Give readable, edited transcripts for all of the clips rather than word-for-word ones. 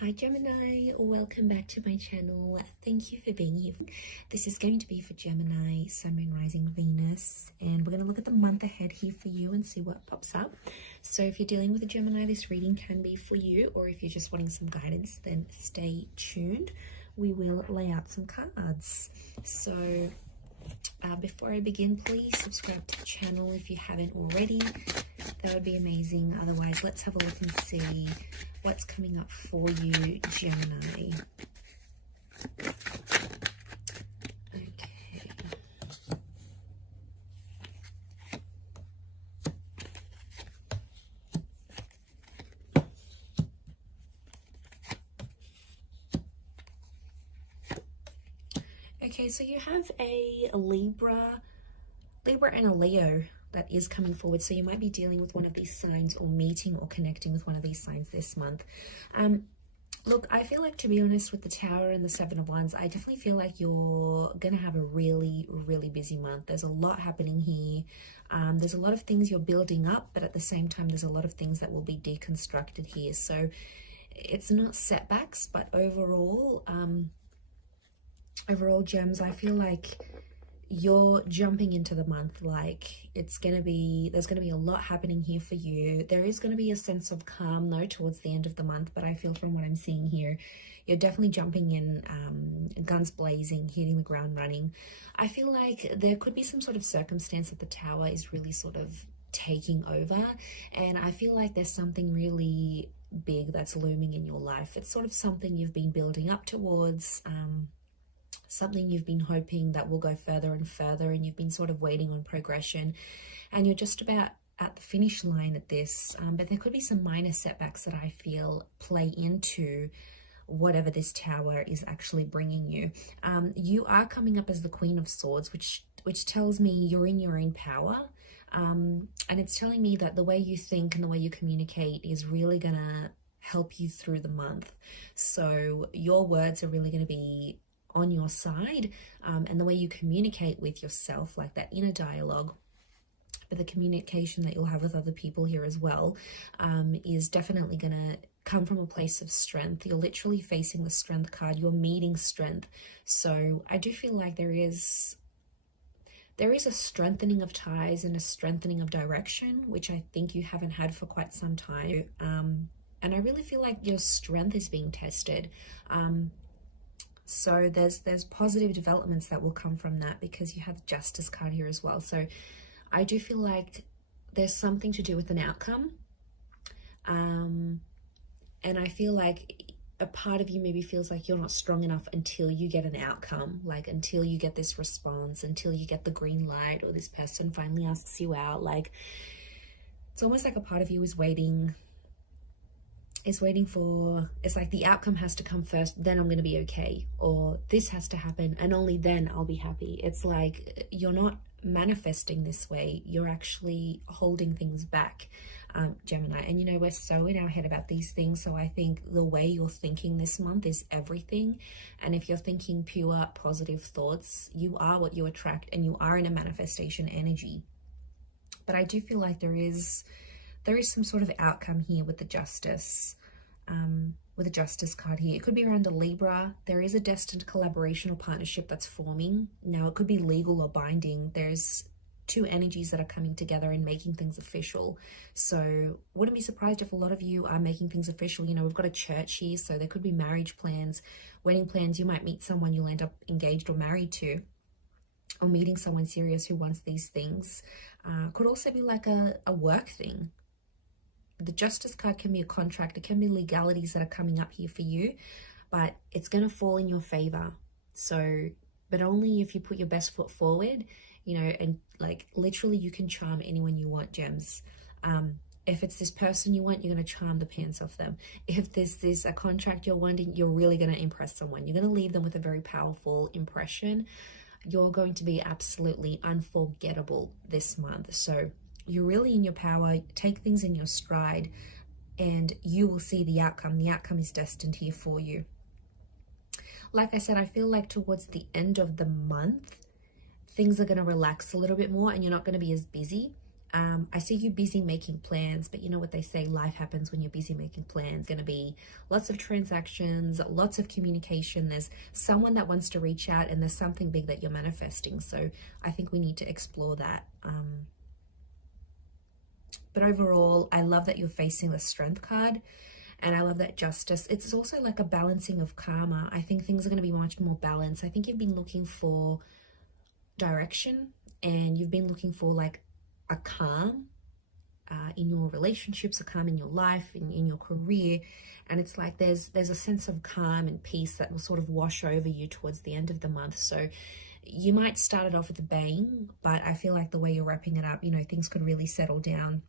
Hi Gemini, welcome back to my channel. Thank you for being here. This is going to be for Gemini, Sun, Moon, Rising, Venus, and we're going to look at the month ahead here for you and see what pops up. So if you're dealing with a Gemini, this reading can be for you, or if you're just wanting some guidance, then stay tuned. We will lay out some cards. So before I begin, please subscribe to the channel if you haven't already. That would be amazing. Otherwise, let's have a look and see what's coming up for you, Gemini. Okay. Okay, so you have a Libra and a Leo that is coming forward. So you might be dealing with one of these signs or meeting or connecting with one of these signs this month. Look, I feel like, to be honest, with the Tower and the Seven of Wands, I definitely feel like you're going to have a really busy month. There's a lot happening here. There's a lot of things you're building up, but at the same time, there's a lot of things that will be deconstructed here. So it's not setbacks, but overall, Gems, I feel like you're jumping into the month like there's going to be a lot happening here for you. There is going to be a sense of calm though towards the end of the month, but I feel from what I'm seeing here, you're definitely jumping in, guns blazing, hitting the ground running. I feel like there could be some sort of circumstance that the Tower is really sort of taking over, and I feel like there's something really big that's looming in your life. It's sort of something you've been building up towards, something you've been hoping that will go further and further, and you've been sort of waiting on progression, and you're just about at the finish line at this, but there could be some minor setbacks that I feel play into whatever this Tower is actually bringing you. You are coming up as the Queen of Swords, which tells me you're in your own power, and it's telling me that the way you think and the way you communicate is really gonna help you through the month. So your words are really going to be on your side, and the way you communicate with yourself, like that inner dialogue, but the communication that you'll have with other people here as well, is definitely going to come from a place of strength. You're literally facing the Strength card. You're meeting strength. So I do feel like there is a strengthening of ties and a strengthening of direction, which I think you haven't had for quite some time. And I really feel like your strength is being tested. So there's positive developments that will come from that, because you have the Justice card here as well. So I do feel like there's something to do with an outcome. And I feel like a part of you maybe feels like you're not strong enough until you get an outcome, like until you get this response, until you get the green light, or this person finally asks you out. Like, it's almost like a part of you is waiting for, it's like the outcome has to come first, then I'm going to be okay, or this has to happen and only then I'll be happy. It's like you're not manifesting this way, you're actually holding things back, Gemini. And you know, we're so in our head about these things, so I think the way you're thinking this month is everything. And if you're thinking pure positive thoughts, you are what you attract, and you are in a manifestation energy. But I do feel like there is some sort of outcome here with the Justice, with the Justice card here. It could be around a Libra. There is a destined collaboration or partnership that's forming. Now, it could be legal or binding. There's two energies that are coming together and making things official. So wouldn't be surprised if a lot of you are making things official. You know, we've got a church here, so there could be marriage plans, wedding plans. You might meet someone you'll end up engaged or married to, or meeting someone serious who wants these things. Could also be like a work thing. The Justice card can be a contract. It can be legalities that are coming up here for you, but it's going to fall in your favor. So, but only if you put your best foot forward, you know, and like literally you can charm anyone you want, Gems. If it's this person you want, you're going to charm the pants off them. If there's a contract you're wanting, you're really going to impress someone. You're going to leave them with a very powerful impression. You're going to be absolutely unforgettable this month. So you're really in your power. Take things in your stride, and you will see the outcome. The outcome is destined here for you. Like I said, I feel like towards the end of the month, things are going to relax a little bit more, and you're not going to be as busy. I see you busy making plans, but you know what they say, life happens when you're busy making plans. Going to be lots of transactions, lots of communication. There's someone that wants to reach out, and there's something big that you're manifesting. So I think we need to explore that. But overall, I love that you're facing the Strength card, and I love that Justice. It's also like a balancing of karma. I think things are going to be much more balanced. I think you've been looking for direction, and you've been looking for like a calm in your relationships, a calm in your life, in your career. And it's like there's a sense of calm and peace that will sort of wash over you towards the end of the month. So you might start it off with a bang, but I feel like the way you're wrapping it up, you know, things could really settle down.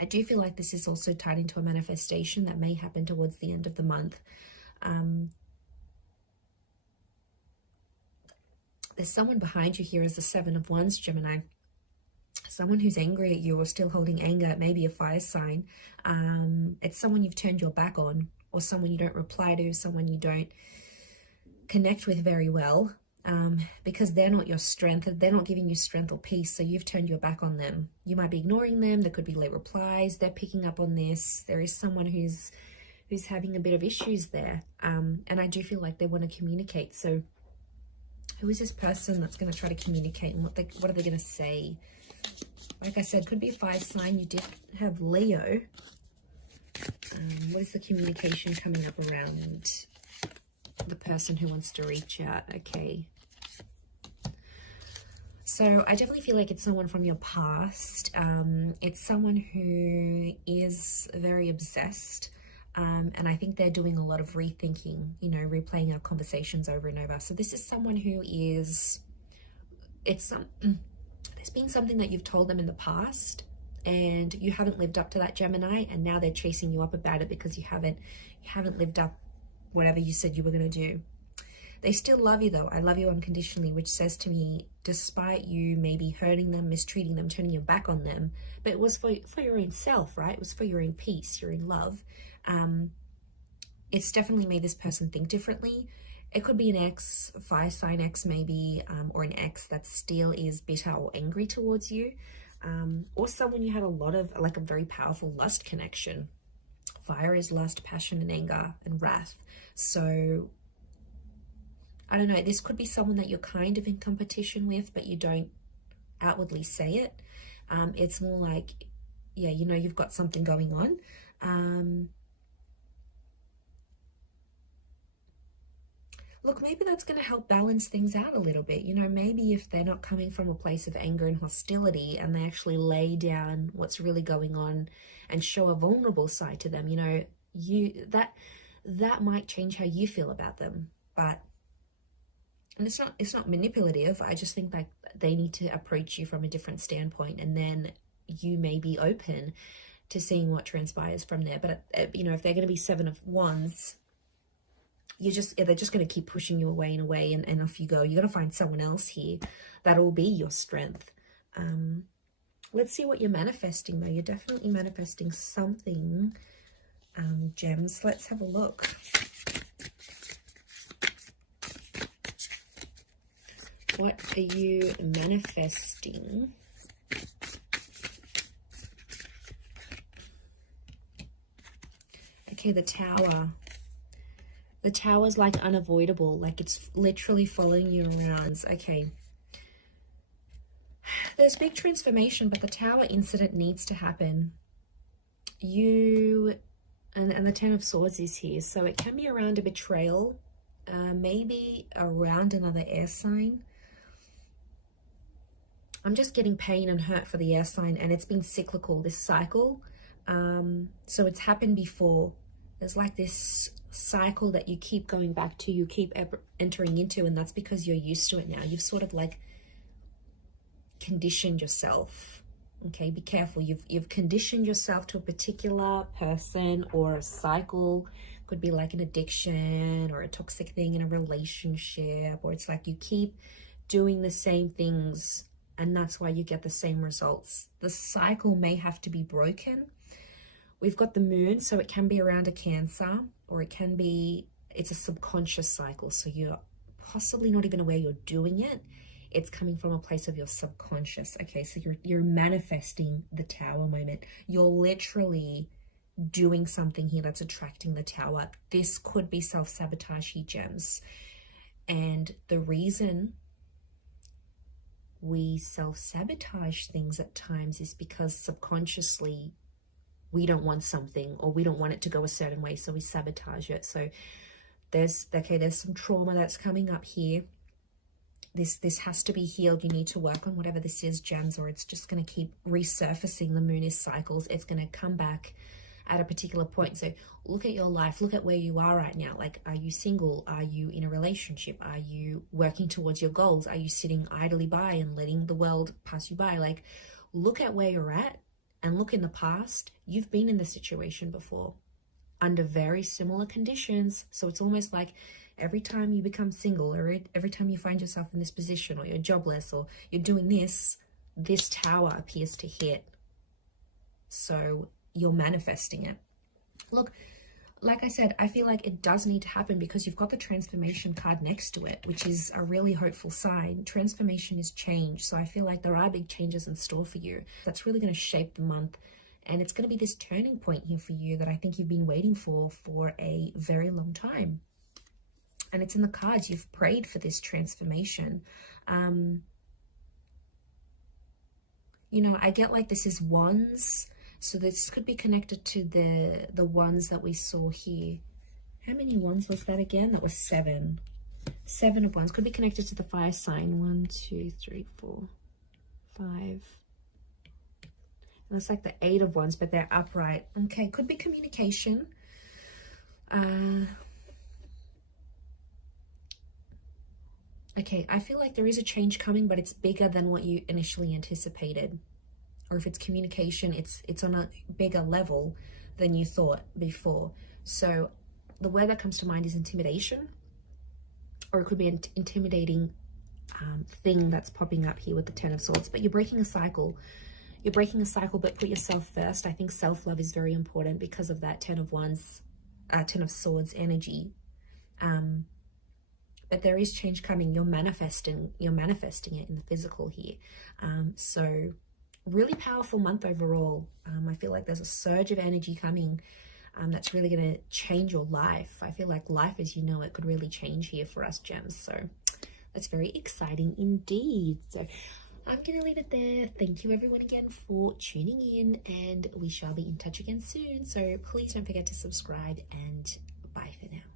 I do feel like this is also tied into a manifestation that may happen towards the end of the month. There's someone behind you here as the Seven of Wands, Gemini. Someone who's angry at you or still holding anger. It may be a fire sign. It's someone you've turned your back on, or someone you don't reply to, someone you don't connect with very well, because they're not your strength. They're not giving you strength or peace, so you've turned your back on them. You might be ignoring them. There could be late replies. They're picking up on this. There is someone who's having a bit of issues there, and I do feel like they want to communicate. So who is this person that's going to try to communicate, and what are they going to say? Like I said, could be a fire sign. You did have Leo. What is the communication coming up around the person who wants to reach out? Okay. So I definitely feel like it's someone from your past. It's someone who is very obsessed. And I think they're doing a lot of rethinking, you know, replaying our conversations over and over. So this is someone who is, there's been something that you've told them in the past and you haven't lived up to that, Gemini, and now they're chasing you up about it because you haven't lived up whatever you said you were going to do. They still love you though. I love you unconditionally, which says to me, despite you maybe hurting them, mistreating them, turning your back on them, but it was for your own self, right? It was for your own peace, your own love. It's definitely made this person think differently. It could be an ex, fire sign ex maybe, or an ex that still is bitter or angry towards you, or someone you had a lot of, like a very powerful lust connection. Fire is lust, passion, and anger, and wrath. So I don't know, this could be someone that you're kind of in competition with, but you don't outwardly say it. It's more like, yeah, you know, you've got something going on. Look, maybe that's going to help balance things out a little bit. You know, maybe if they're not coming from a place of anger and hostility, and they actually lay down what's really going on and show a vulnerable side to them, you know, that might change how you feel about them. But, and it's not manipulative. I just think like they need to approach you from a different standpoint, and then you may be open to seeing what transpires from there. But you know, if they're going to be Seven of Wands, they're just going to keep pushing you away and away, and off you go. You're going to find someone else here that'll be your strength. Let's see what you're manifesting though. You're definitely manifesting something, gems. Let's have a look. What are you manifesting? Okay, the Tower. The Tower's like unavoidable, like it's literally following you around. Okay. There's big transformation, but the Tower incident needs to happen. And the Ten of Swords is here, so it can be around a betrayal, maybe around another air sign. I'm just getting pain and hurt for the air sign, and it's been cyclical, this cycle. So it's happened before. There's like this cycle that you keep going back to, you keep entering into, and that's because you're used to it now. You've sort of like conditioned yourself. Okay, be careful. You've conditioned yourself to a particular person or a cycle. Could be like an addiction or a toxic thing in a relationship, or it's like you keep doing the same things and that's why you get the same results. The cycle may have to be broken. We've got the Moon, so it can be around a Cancer, or it's a subconscious cycle, so you're possibly not even aware you're doing it. it's coming from a place of your subconscious. Okay, so you're manifesting the Tower moment. You're literally doing something here that's attracting the Tower. This could be self-sabotage here, gems. And the reason we self-sabotage things at times is because subconsciously we don't want something, or we don't want it to go a certain way, so we sabotage it. So there's some trauma that's coming up here. This has to be healed. You need to work on whatever this is, gems, or it's just going to keep resurfacing. The moon is cycles. It's going to come back at a particular point. So look at your life. Look at where you are right now. Like, are you single? Are you in a relationship? Are you working towards your goals? Are you sitting idly by and letting the world pass you by? Like, look at where you're at and look in the past. You've been in this situation before under very similar conditions. So it's almost like every time you become single, or every time you find yourself in this position, or you're jobless, or you're doing this Tower appears to hit. So you're manifesting it. Look, like I said, I feel like it does need to happen because you've got the transformation card next to it, which is a really hopeful sign. Transformation is change. So I feel like there are big changes in store for you. That's really going to shape the month. And it's going to be this turning point here for you that I think you've been waiting for a very long time. And it's in the cards. You've prayed for this transformation. You know, I get like this is wands. So this could be connected to the wands that we saw here. How many wands was that again? That was 7. 7 of wands. Could be connected to the fire sign. 1, 2, 3, 4, 5. That's like the 8 of wands, but they're upright. Okay, could be communication. Okay, I feel like there is a change coming, but it's bigger than what you initially anticipated. Or if it's communication, it's on a bigger level than you thought before. So the word that comes to mind is intimidation, or it could be an intimidating thing that's popping up here with the 10 of Swords. But you're breaking a cycle. You're breaking a cycle, but put yourself first. I think self-love is very important because of that 10 of Wands, 10 of Swords energy. But there is change coming. You're manifesting it in the physical here. So really powerful month overall. I feel like there's a surge of energy coming that's really going to change your life. I feel like life as you know it could really change here for us, gems. So that's very exciting indeed. So I'm going to leave it there. Thank you everyone again for tuning in, and we shall be in touch again soon. So please don't forget to subscribe, and bye for now.